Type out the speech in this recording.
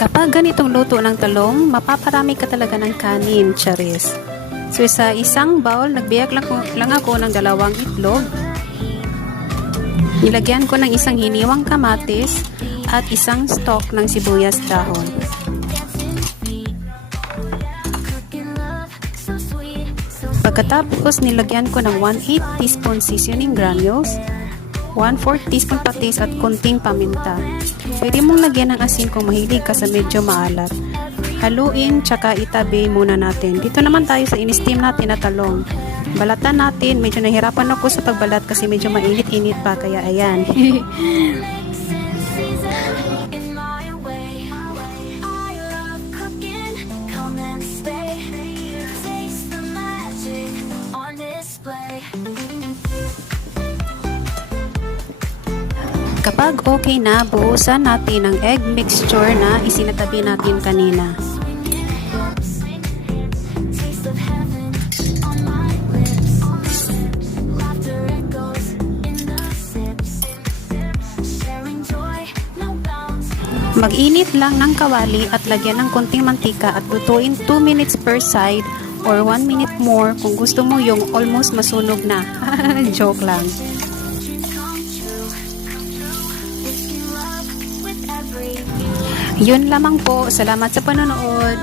Kapag ganitong luto ng talong, mapaparami ka talaga ng kanin, charis. So sa isang bowl, nagbiyak lang, lang ako ng dalawang itlog. Nilagyan ko ng isang hiniwang kamatis at isang stalk ng sibuyas dahon. Pagkatapos, nilagyan ko ng 1/8 teaspoon seasoning granules, 1/4 teaspoon patis at konting paminta. Pwede mong lagyan ng asin kung mahilig ka sa medyo maalat. Haluin, tsaka itabi muna natin. Dito naman tayo sa in-steam natin na talong. Balatan natin. Medyo nahirapan ako sa pagbalat kasi medyo mainit-init pa. Kaya ayan. Kapag okay na, buhusan natin ang egg mixture na isinatabi natin kanina. Mag-init lang ng kawali at lagyan ng konting mantika at lutuin 2 minutes per side or 1 minute more kung gusto mo yung almost masunog na. Joke lang. Yun lamang po. Salamat sa panonood.